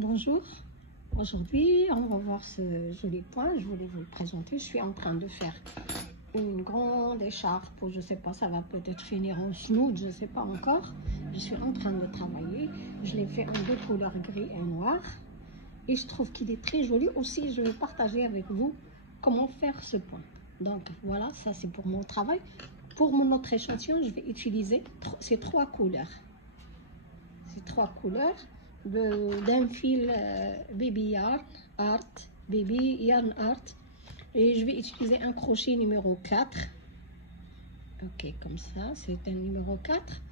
Bonjour, aujourd'hui on va voir ce joli point, je voulais vous le présenter. Je suis en train de faire une grande écharpe, je ne sais pas, ça va peut-être finir en snood, je ne sais pas encore. Je suis en train de travailler, je l'ai fait en deux couleurs gris et noir et je trouve qu'il est très joli. Aussi je vais partager avec vous comment faire ce point. Donc voilà, ça c'est pour mon travail. Pour mon autre échantillon, je vais utiliser ces trois couleurs. Ces trois couleurs d'un fil baby yarn art, baby yarn art, et je vais utiliser un crochet numéro 4. Ok, comme ça, c'est un numéro 4.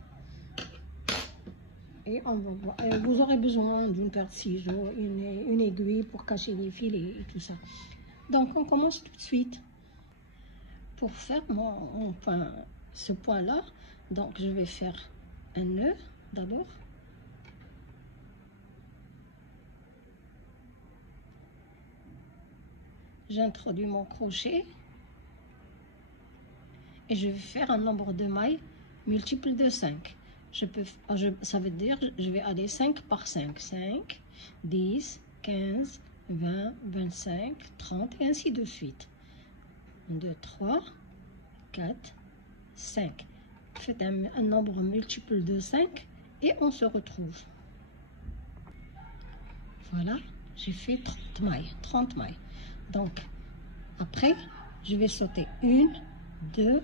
Et on va voir. Vous aurez besoin d'une paire de ciseaux, une aiguille pour cacher les fils et tout ça. Donc on commence tout de suite. Pour faire mon point, ce point là, donc je vais faire un nœud d'abord. J'introduis mon crochet et je vais faire un nombre de mailles multiple de 5. Ça veut dire je vais aller 5 par 5. 5, 10, 15, 20, 25, 30 et ainsi de suite. 1, 2, 3, 4, 5. Faites un nombre multiple de 5 et on se retrouve. Voilà, j'ai fait 30 mailles. Donc, après, je vais sauter 1, 2,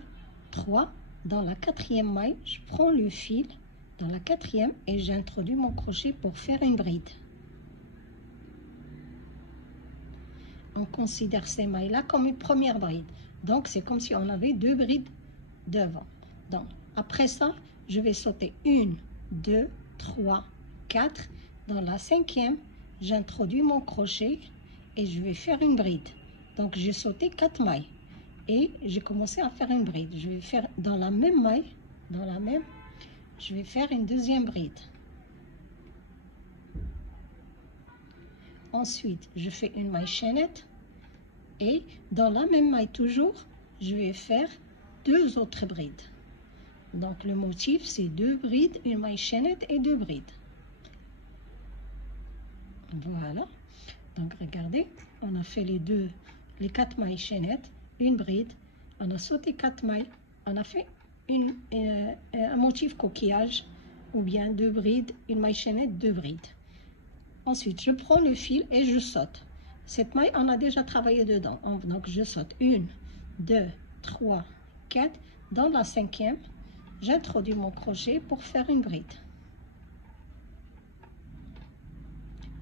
3. Dans la quatrième maille, je prends le fil dans la quatrième et j'introduis mon crochet pour faire une bride. On considère ces mailles-là comme une première bride. Donc, c'est comme si on avait deux brides devant. Donc, après ça, je vais sauter 1, 2, 3, 4. Dans la cinquième, j'introduis mon crochet et je vais faire une bride. Donc, j'ai sauté 4 mailles et j'ai commencé à faire une bride. Je vais faire dans la même maille, je vais faire une deuxième bride. Ensuite, je fais une maille chaînette et dans la même maille toujours, je vais faire deux autres brides. Donc, le motif, c'est 2 brides, une maille chaînette et 2 brides. Voilà. Donc, regardez, on a fait les 4 mailles chaînettes, une bride, on a sauté 4 mailles, on a fait un motif coquillage, ou bien 2 brides, une maille chaînette, 2 brides. Ensuite, je prends le fil et je saute. Cette maille, on a déjà travaillé dedans. Donc, je saute 1, 2, 3, 4. Dans la cinquième, j'introduis mon crochet pour faire une bride.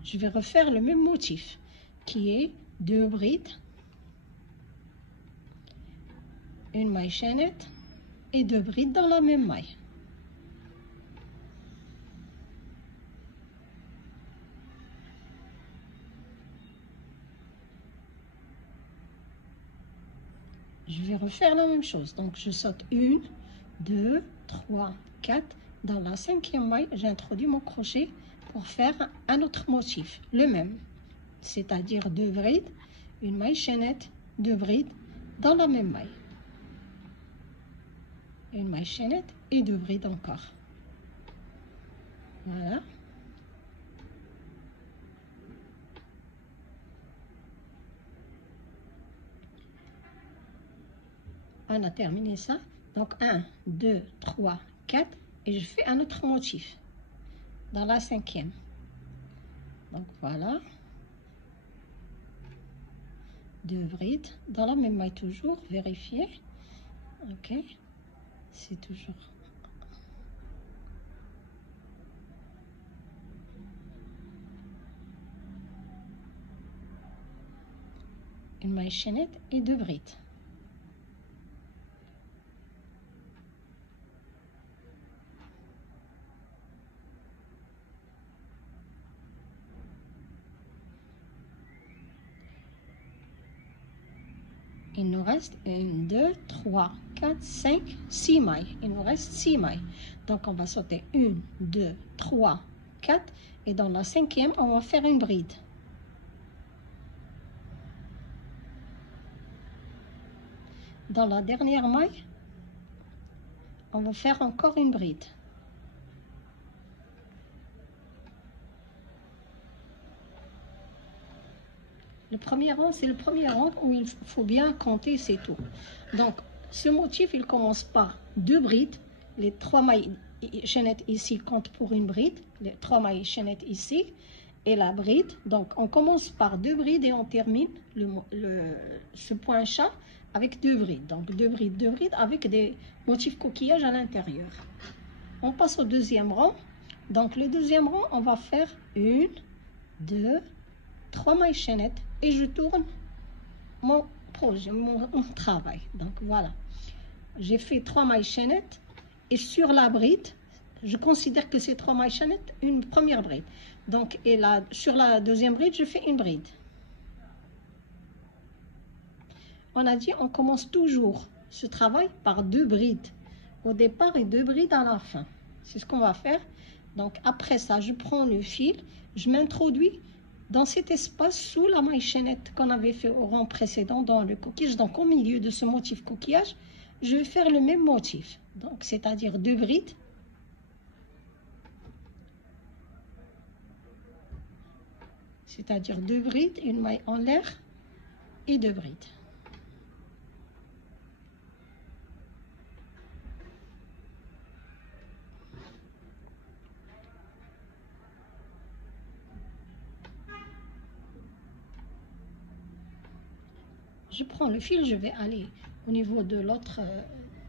Je vais refaire le même motif qui est 2 brides, une maille chaînette et 2 brides dans la même maille. Je vais refaire la même chose. Donc, je saute 1, 2, 3, 4. Dans la cinquième maille, j'introduis mon crochet pour faire un autre motif, le même. C'est-à-dire 2 brides, une maille chaînette, 2 brides dans la même maille. Une maille chaînette et 2 brides encore. Voilà. On a terminé ça. Donc 1, 2, 3, 4 et je fais un autre motif dans la cinquième. Donc voilà. 2 brides dans la même maille toujours, vérifiez. Ok, c'est toujours une maille chaînette et 2 brides. Il nous reste 1, 2, 3, 4, 5, 6 mailles. Il nous reste 6 mailles. Donc, on va sauter 1, 2, 3, 4. Et dans la cinquième, on va faire une bride. Dans la dernière maille, on va faire encore une bride. Le premier rang, c'est le premier rang où il faut bien compter, c'est tout. Donc, ce motif, il commence par 2 brides. Les 3 mailles chaînettes ici comptent pour une bride. Les 3 mailles chaînettes ici et la bride. Donc, on commence par 2 brides et on termine ce point chat avec 2 brides. Donc, 2 brides avec des motifs coquillages à l'intérieur. On passe au deuxième rang. Donc, le deuxième rang, on va faire 1, 2, 3 mailles chaînettes et je tourne mon projet, mon travail. Donc, voilà. J'ai fait 3 mailles chaînettes et sur la bride, je considère que c'est 3 mailles chaînettes, une première bride. Donc, et là, sur la deuxième bride, je fais une bride. On a dit, on commence toujours ce travail par 2 brides au départ et 2 brides à la fin. C'est ce qu'on va faire. Donc, après ça, je prends le fil, je m'introduis dans cet espace sous la maille chaînette qu'on avait fait au rang précédent dans le coquillage. Donc, au milieu de ce motif coquillage, je vais faire le même motif. Donc, c'est-à-dire 2 brides. C'est-à-dire 2 brides, une maille en l'air et 2 brides. Je prends le fil, je vais aller au niveau de l'autre,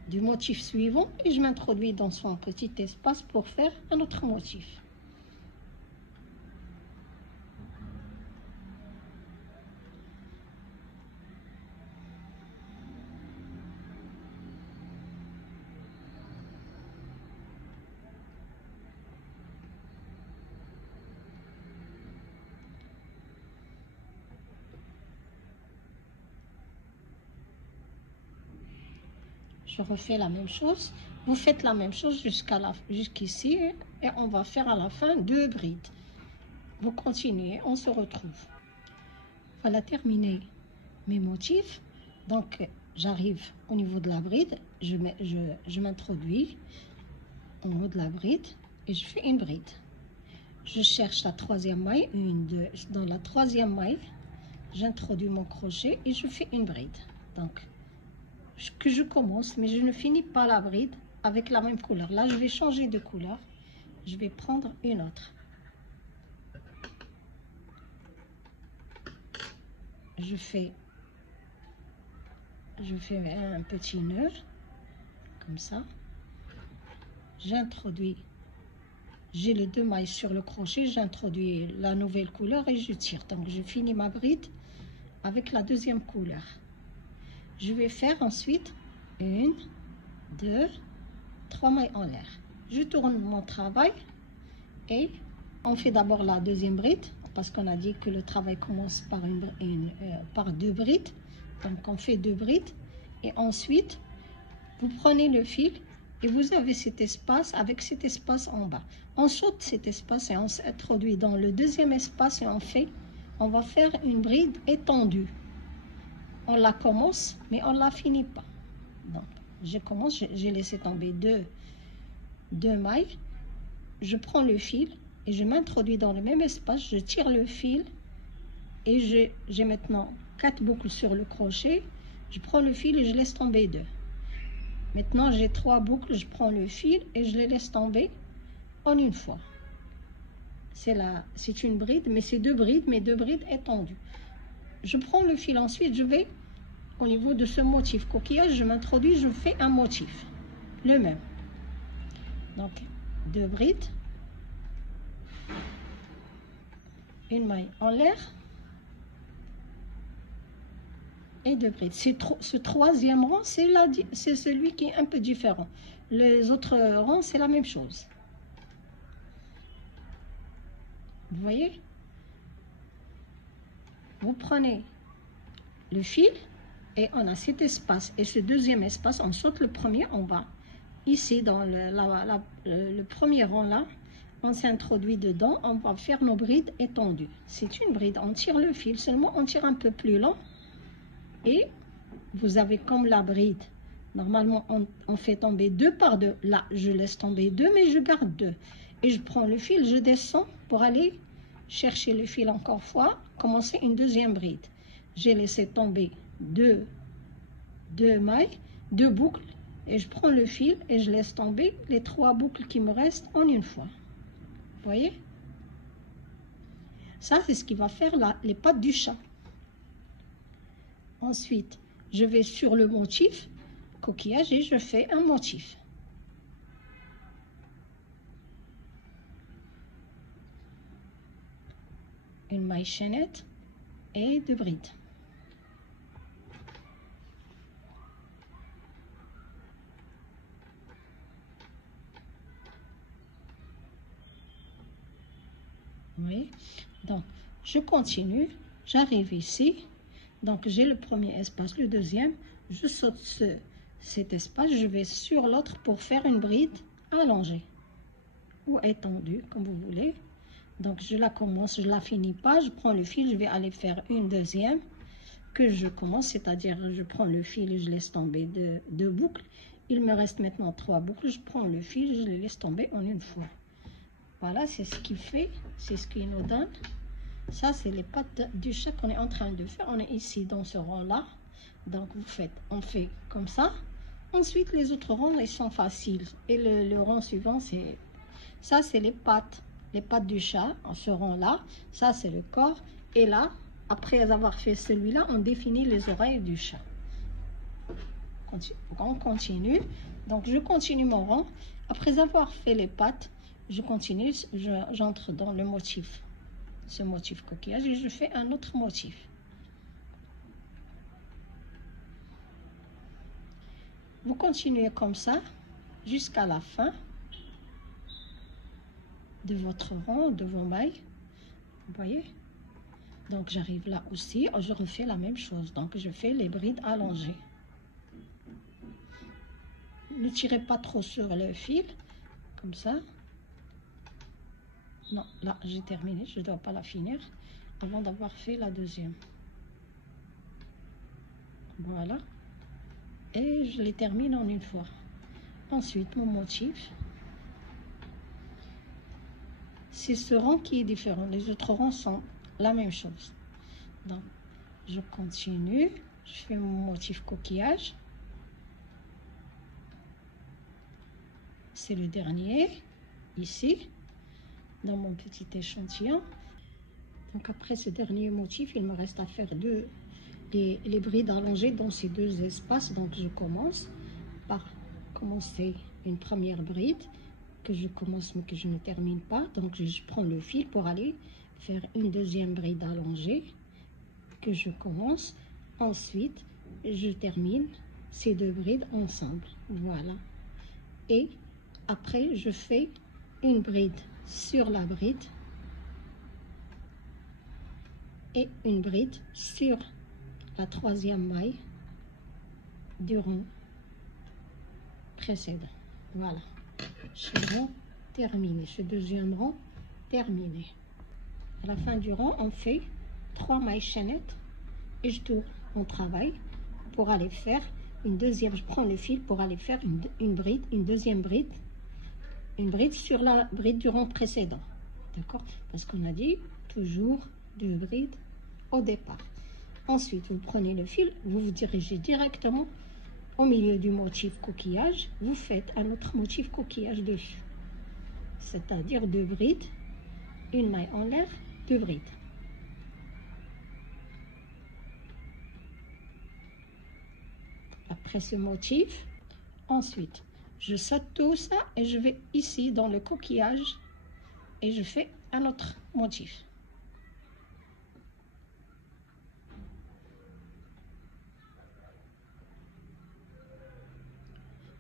du motif suivant et je m'introduis dans son petit espace pour faire un autre motif. Je refais la même chose. Vous faites la même chose jusqu'ici et on va faire à la fin 2 brides. Vous continuez, on se retrouve. Voilà terminé mes motifs. Donc, j'arrive au niveau de la bride. Je m'introduis au niveau de la bride et je fais une bride. Je cherche la 3e maille. Dans la 3e maille, j'introduis mon crochet et je fais une bride. Donc, que je commence, mais je ne finis pas la bride avec la même couleur. Là, je vais changer de couleur. Je vais prendre une autre. Je fais un petit nœud, comme ça. J'introduis, j'ai les 2 mailles sur le crochet, j'introduis la nouvelle couleur et je tire. Donc, je finis ma bride avec la 2e couleur. Je vais faire ensuite 1, 2, 3 mailles en l'air. Je tourne mon travail et on fait d'abord la 2e bride parce qu'on a dit que le travail commence par 2 brides. Donc on fait 2 brides et ensuite vous prenez le fil et vous avez cet espace avec cet espace en bas. On saute cet espace et on s'introduit dans le 2e espace et on va faire une bride étendue. On la commence, mais on ne la finit pas. Donc, je commence, j'ai laissé tomber deux mailles. Je prends le fil et je m'introduis dans le même espace. Je tire le fil et j'ai maintenant 4 boucles sur le crochet. Je prends le fil et je laisse tomber 2. Maintenant, j'ai 3 boucles. Je prends le fil et je les laisse tomber en une fois. C'est une bride, mais c'est 2 brides, mais 2 brides étendues. Je prends le fil, ensuite je vais au niveau de ce motif coquillage, je m'introduis, je fais un motif, le même. Donc, 2 brides, une maille en l'air et 2 brides. Ce 3e rang, c'est celui qui est un peu différent. Les autres rangs, c'est la même chose. Vous voyez? Vous prenez le fil et on a cet espace et ce 2e espace, on saute le premier, on va ici dans le premier rang là, on s'introduit dedans, on va faire nos brides étendues. C'est une bride, on tire le fil, seulement on tire un peu plus long et vous avez comme la bride. Normalement, on fait tomber 2 par 2. Là, je laisse tomber 2, mais je garde 2. Et je prends le fil, je descends pour aller chercher le fil encore fois, commencer une 2e bride. j'ai laissé tomber deux mailles, deux boucles, et je prends le fil et je laisse tomber les 3 boucles qui me restent en une fois. Vous voyez? Ça, c'est ce qui va faire les pattes du chat. Ensuite, je vais sur le motif coquillage et je fais un motif. Une maille chaînette et 2 brides. Oui, donc je continue, j'arrive ici, donc j'ai le premier espace, le deuxième, je saute cet espace, je vais sur l'autre pour faire une bride allongée ou étendue, comme vous voulez. Donc je la commence, je la finis pas, je prends le fil, je vais aller faire une deuxième que je commence, c'est-à-dire je prends le fil et je laisse tomber deux boucles. Il me reste maintenant 3 boucles, je prends le fil, je les laisse tomber en une fois. Voilà, c'est ce qu'il fait, c'est ce qu'il nous donne. Ça, c'est les pattes du chat qu'on est en train de faire. On est ici dans ce rang-là. Donc, on fait comme ça. Ensuite, les autres rangs, ils sont faciles. Et le rang suivant, ça, c'est les pattes du chat, en ce rang-là. Ça, c'est le corps. Et là, après avoir fait celui-là, on définit les oreilles du chat. On continue. Donc, je continue mon rang. Après avoir fait les pattes, je continue, j'entre dans le motif, ce motif coquillage, et je fais un autre motif. Vous continuez comme ça jusqu'à la fin de votre rang, de vos mailles. Vous voyez? Donc j'arrive là aussi, je refais la même chose. Donc je fais les brides allongées. Ne tirez pas trop sur le fil, comme ça. Non, là, j'ai terminé. Je ne dois pas la finir avant d'avoir fait la deuxième. Voilà. Et je les termine en une fois. Ensuite, mon motif. C'est ce rang qui est différent. Les autres rangs sont la même chose. Donc, je continue. Je fais mon motif coquillage. C'est le dernier, ici. Dans mon petit échantillon. Donc après ce dernier motif, il me reste à faire les brides allongées dans ces 2 espaces. Donc je commence par commencer une première bride que je commence mais que je ne termine pas. Donc je prends le fil pour aller faire une deuxième bride allongée que je commence. Ensuite, je termine ces 2 brides ensemble. Voilà. Et après, je fais une bride sur la bride et une bride sur la 3e maille du rang précédent. Voilà, ce rang terminé, ce deuxième rang terminé. À la fin du rang, on fait 3 mailles chaînettes et je tourne mon travail pour aller faire une deuxième. Je prends le fil pour aller faire une bride, une deuxième bride. Une bride sur la bride du rang précédent, d'accord? Parce qu'on a dit toujours 2 brides au départ. Ensuite, vous prenez le fil, vous vous dirigez directement au milieu du motif coquillage, vous faites un autre motif coquillage dessus, c'est-à-dire 2 brides, une maille en l'air, 2 brides. Après ce motif, ensuite, je saute tout ça et je vais ici dans le coquillage et je fais un autre motif.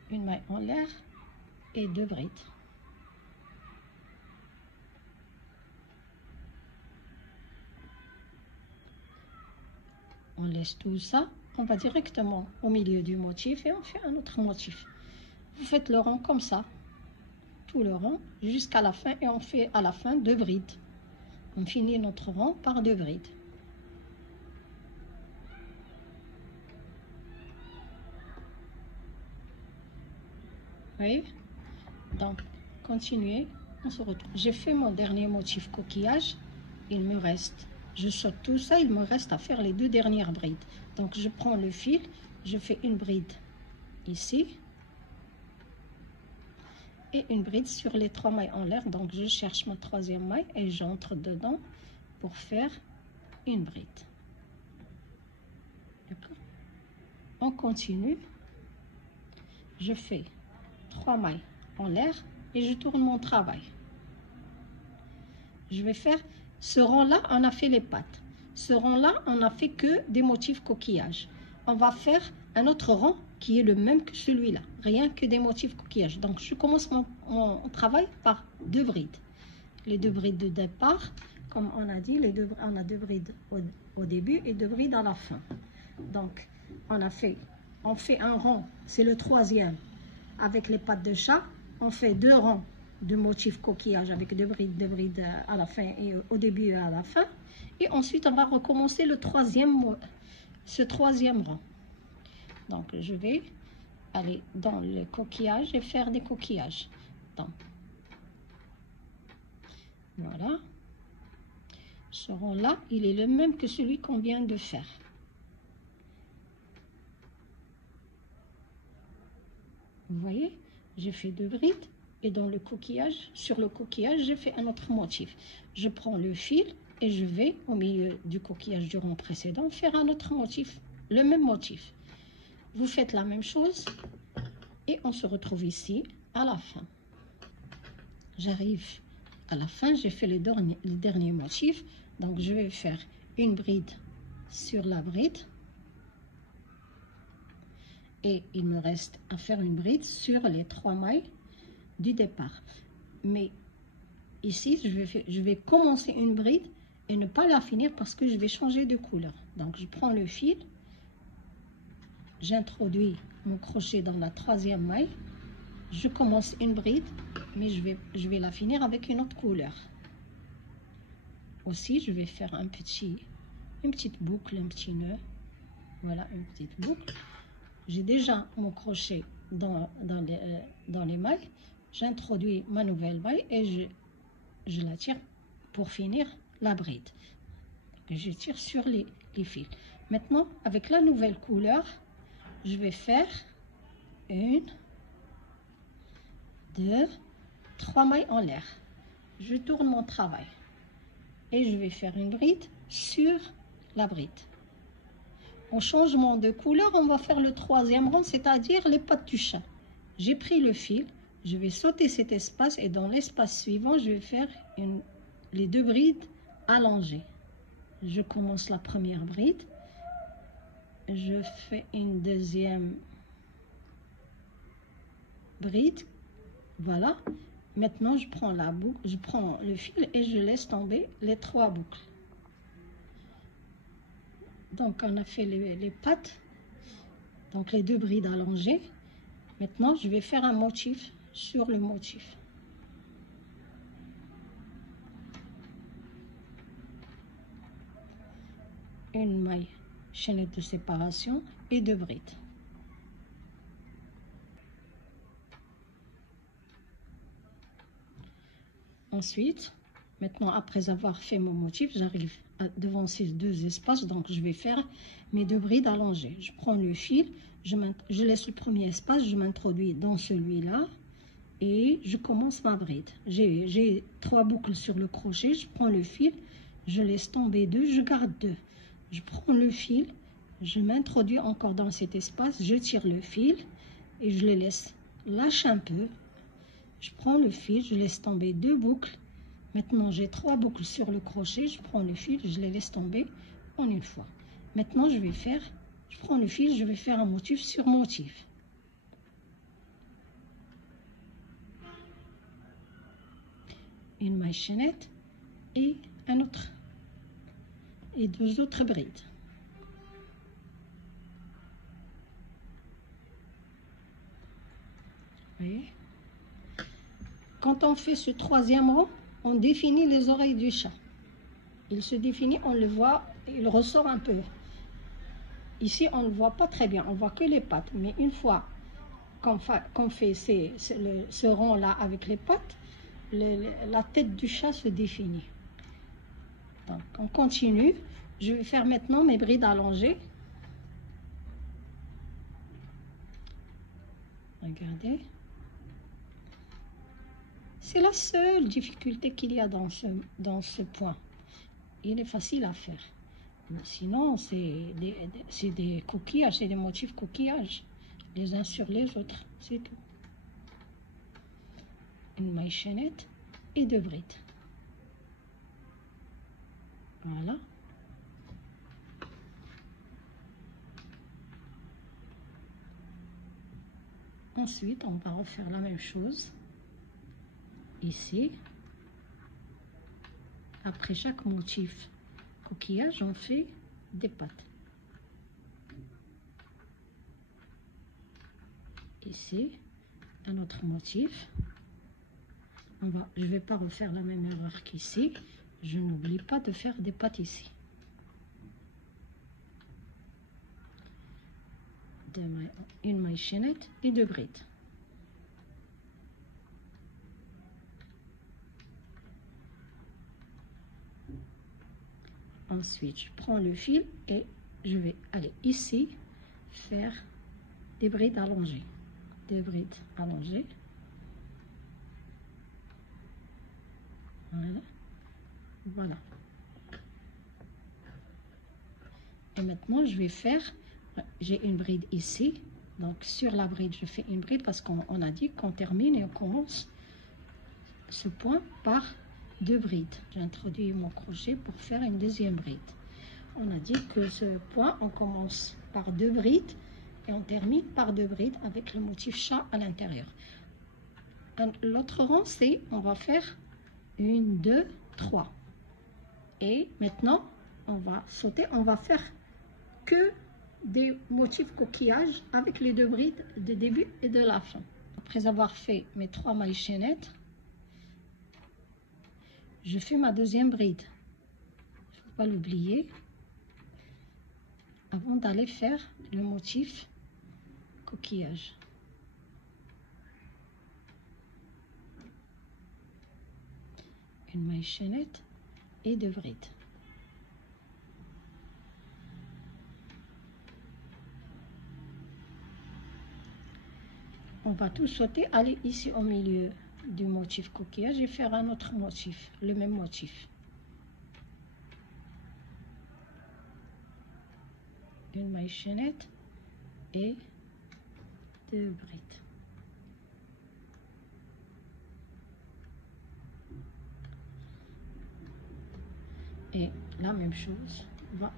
Une maille en l'air et 2 brides. On laisse tout ça, on va directement au milieu du motif et on fait un autre motif. Vous faites le rang comme ça, tout le rang jusqu'à la fin et on fait à la fin 2 brides. On finit notre rang par 2 brides. Vous voyez? Donc, continuez, on se retrouve. J'ai fait mon dernier motif coquillage, il me reste Je saute tout ça, il me reste à faire les 2 dernières brides. Donc je prends le fil, je fais une bride ici et une bride sur les 3 mailles en l'air. Donc je cherche ma 3e maille et j'entre dedans pour faire une bride. D'accord? On continue. Je fais 3 mailles en l'air et je tourne mon travail. Je vais faire ce rang-là, on a fait les pattes. Ce rang-là, on n'a fait que des motifs coquillages. On va faire un autre rang qui est le même que celui-là, rien que des motifs coquillages. Donc, je commence mon travail par 2 brides. Les 2 brides de départ, comme on a dit, on a 2 brides au début et 2 brides à la fin. Donc, on fait un rang, c'est le 3e, avec les pattes de chat. On fait 2 rangs de motifs coquillage avec 2 brides à la fin et au début et à la fin. Et ensuite, on va recommencer ce 3e rang. Donc, je vais aller dans le coquillage et faire des coquillages. Donc, voilà. Ce rang-là, il est le même que celui qu'on vient de faire. Vous voyez, j'ai fait 2 brides. Et dans le coquillage, sur le coquillage, j'ai fait un autre motif. Je prends le fil et je vais au milieu du coquillage du rang précédent faire un autre motif, le même motif. Vous faites la même chose et on se retrouve ici à la fin. J'arrive à la fin, j'ai fait le dernier motif. Donc je vais faire une bride sur la bride. Et il me reste à faire une bride sur les 3 mailles du départ. Mais ici, je vais commencer une bride et ne pas la finir parce que je vais changer de couleur. Donc, je prends le fil, j'introduis mon crochet dans la 3e maille, je commence une bride, mais je vais la finir avec une autre couleur. Aussi, je vais faire une petite boucle, un petit nœud. Voilà, une petite boucle. J'ai déjà mon crochet dans les mailles. J'introduis ma nouvelle maille et je la tire pour finir la bride. Je tire sur les fils. Maintenant, avec la nouvelle couleur, je vais faire 1, 2, 3 mailles en l'air. Je tourne mon travail et je vais faire une bride sur la bride. En changement de couleur, on va faire le 3e rang, c'est-à-dire les pattes du chat. J'ai pris le fil, je vais sauter cet espace et dans l'espace suivant, je vais faire les 2 brides allongées. Je commence la première bride, je fais une 2e bride, voilà. Maintenant, je prends la boucle, je prends le fil et je laisse tomber les 3 boucles. Donc, on a fait les pattes, donc les 2 brides allongées. Maintenant, je vais faire un motif sur le motif. Une maille chaînette de séparation et 2 brides. Ensuite, maintenant, après avoir fait mon motif, j'arrive devant ces 2 espaces, donc je vais faire mes 2 brides allongées. Je prends le fil, je laisse le premier espace, je m'introduis dans celui-là et je commence ma bride. J'ai 3 boucles sur le crochet, je prends le fil, je laisse tomber 2, je garde 2. Je prends le fil, je m'introduis encore dans cet espace, je tire le fil et je le laisse lâcher un peu. Je prends le fil, je laisse tomber 2 boucles. Maintenant, j'ai 3 boucles sur le crochet. Je prends le fil, je les laisse tomber en une fois. Maintenant, je prends le fil, je vais faire un motif sur motif. Une maille chaînette et et 2 autres brides. Vous voyez? Quand on fait ce 3e rang, on définit les oreilles du chat. Il se définit, on le voit, il ressort un peu. Ici, on ne le voit pas très bien, on voit que les pattes. Mais une fois qu'on fait ce rang-là avec les pattes, la tête du chat se définit. Donc on continue. Je vais faire maintenant mes brides allongées. Regardez. C'est la seule difficulté qu'il y a dans ce point. Il est facile à faire. Mais sinon, c'est des coquillages, c'est des motifs coquillages, les uns sur les autres, c'est tout. Une maille chaînette et 2 brides. Voilà. Ensuite, on va refaire la même chose ici. Après chaque motif coquillage, on fait des pattes. Ici, un autre motif. Je ne vais pas refaire la même erreur qu'ici. Je n'oublie pas de faire des pattes ici. Une maille chaînette et 2 brides. Ensuite, je prends le fil et je vais aller ici faire des brides allongées. Des brides allongées. Voilà. Voilà. Et maintenant, je vais faire, j'ai une bride ici. Donc, sur la bride, je fais une bride parce qu'on a dit qu'on termine et on commence ce point par 2 brides. J'introduis mon crochet pour faire une deuxième bride. On a dit que ce point, on commence par 2 brides et on termine par 2 brides avec le motif chat à l'intérieur. L'autre rang, c'est, on va faire 1, 2, 3. Et maintenant, on va sauter, on va faire que des motifs coquillages avec les 2 brides de début et de la fin. Après avoir fait mes 3 mailles chaînettes, je fais ma deuxième bride. Il ne faut pas l'oublier avant d'aller faire le motif coquillage. Une maille chaînette et 2 brides. On va tout sauter, aller ici au milieu du motif coquillage et faire un autre motif, le même motif. Une maille chaînette et 2 brides. Et la même chose, on va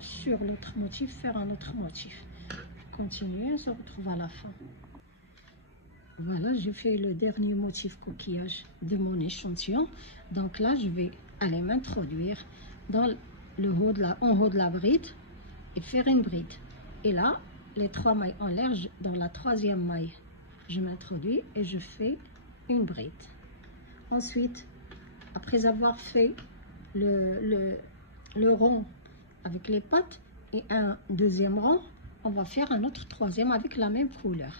sur l'autre motif faire un autre motif. Je continue, on se retrouve à la fin. Voilà, j'ai fait le dernier motif coquillage de mon échantillon. Donc là, je vais aller m'introduire dans le haut en haut de la bride et faire une bride. Et là, les 3 mailles en l'air, dans la 3e maille, je m'introduis et je fais une bride. Ensuite, après avoir fait le rond avec les pattes et un deuxième rond, on va faire un autre 3e avec la même couleur.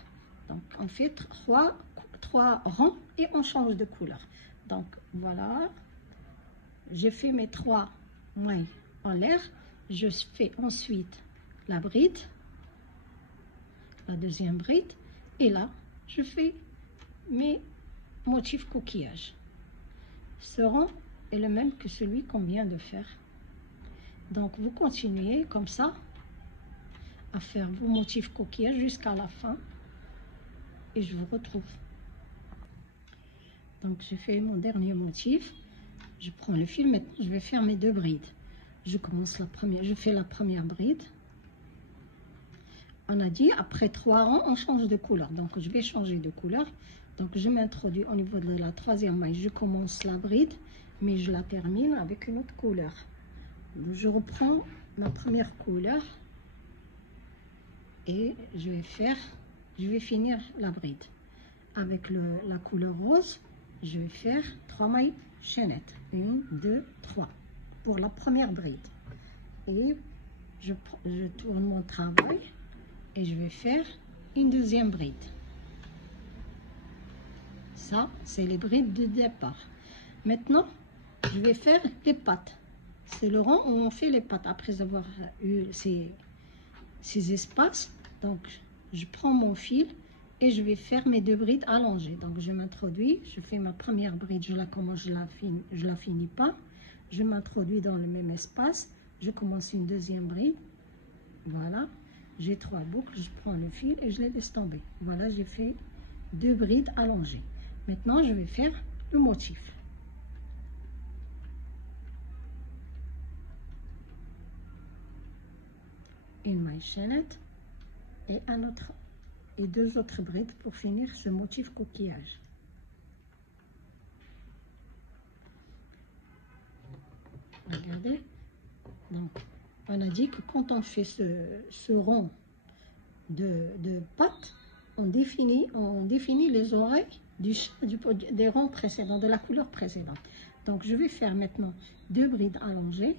Donc on fait 3 rangs et on change de couleur. Donc voilà, j'ai fait mes 3 mailles en l'air. Je fais ensuite la bride, la deuxième bride, et là je fais mes motifs coquillage. Ce rang est le même que celui qu'on vient de faire. Donc vous continuez comme ça à faire vos motifs coquillage jusqu'à la fin. Et je vous retrouve. Donc j'ai fait mon dernier motif. Je prends le fil, maintenant je vais faire mes 2 brides. Je commence la première, je fais la première bride. On a dit après 3 rangs, on change de couleur. Donc je vais changer de couleur. Donc je m'introduis au niveau de la 3e maille. Je commence la bride, mais je la termine avec une autre couleur. Donc, je reprends ma première couleur et je vais finir la bride avec la couleur rose. Je vais faire 3 mailles chaînettes, 1, 2, 3 pour la première bride, et je tourne mon travail et je vais faire une deuxième bride. Ça, c'est les brides de départ. Maintenant, je vais faire les pattes. c'est le rond où on fait les pattes. Après avoir eu ces espaces, donc je prends mon fil et je vais faire mes 2 brides allongées. Donc je m'introduis, je fais ma première bride, je la commence, je la finis pas. Je m'introduis dans le même espace, je commence une deuxième bride. Voilà, j'ai 3 boucles, je prends le fil et je les laisse tomber. Voilà, j'ai fait 2 brides allongées. Maintenant, je vais faire le motif. Une maille chaînette et 2 autres brides pour finir ce motif coquillage. Regardez, donc on a dit que quand on fait ce rond de pattes, on définit les oreilles des ronds précédents, de la couleur précédente. Donc je vais faire maintenant 2 brides allongées.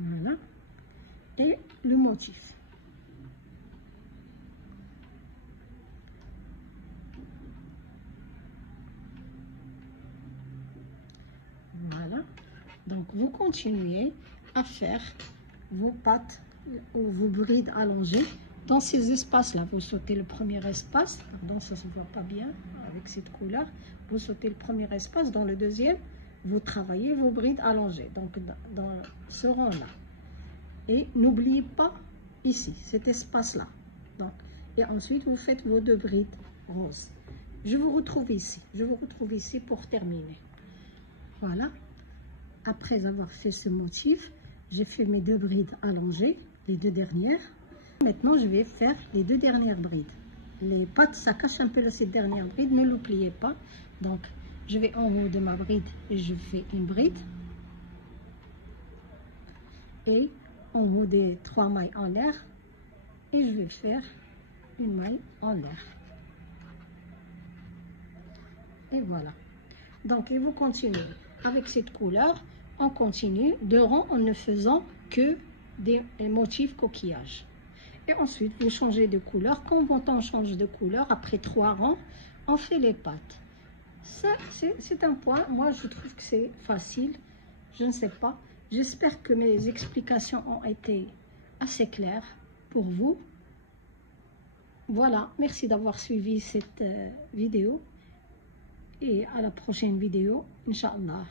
Voilà. Et le motif. Voilà. Donc vous continuez à faire vos pattes ou vos brides allongées dans ces espaces-là. Vous sautez le premier espace. Pardon, ça ne se voit pas bien avec cette couleur. Vous sautez le premier espace. Dans le deuxième, vous travaillez vos brides allongées. Donc dans ce rond-là. Et n'oubliez pas ici, cet espace-là. Donc, et ensuite, vous faites vos 2 brides roses. Je vous retrouve ici. Je vous retrouve ici pour terminer. Voilà. Après avoir fait ce motif, j'ai fait mes 2 brides allongées, les 2 dernières. Maintenant, je vais faire les 2 dernières brides. Les pattes, ça cache un peu cette dernière bride, ne l'oubliez pas. Donc, je vais en haut de ma bride et je fais une bride. Et en haut des 3 mailles en l'air, et je vais faire une maille en l'air. Et voilà. Donc, et vous continuez. Avec cette couleur, on continue de rond en ne faisant que des motifs coquillage. Et ensuite, vous changez de couleur. Quand on change de couleur, après 3 rangs, on fait les pattes. Ça, c'est un point. Moi, je trouve que c'est facile. Je ne sais pas. J'espère que mes explications ont été assez claires pour vous. Voilà, merci d'avoir suivi cette vidéo. Et à la prochaine vidéo, Inch'Allah.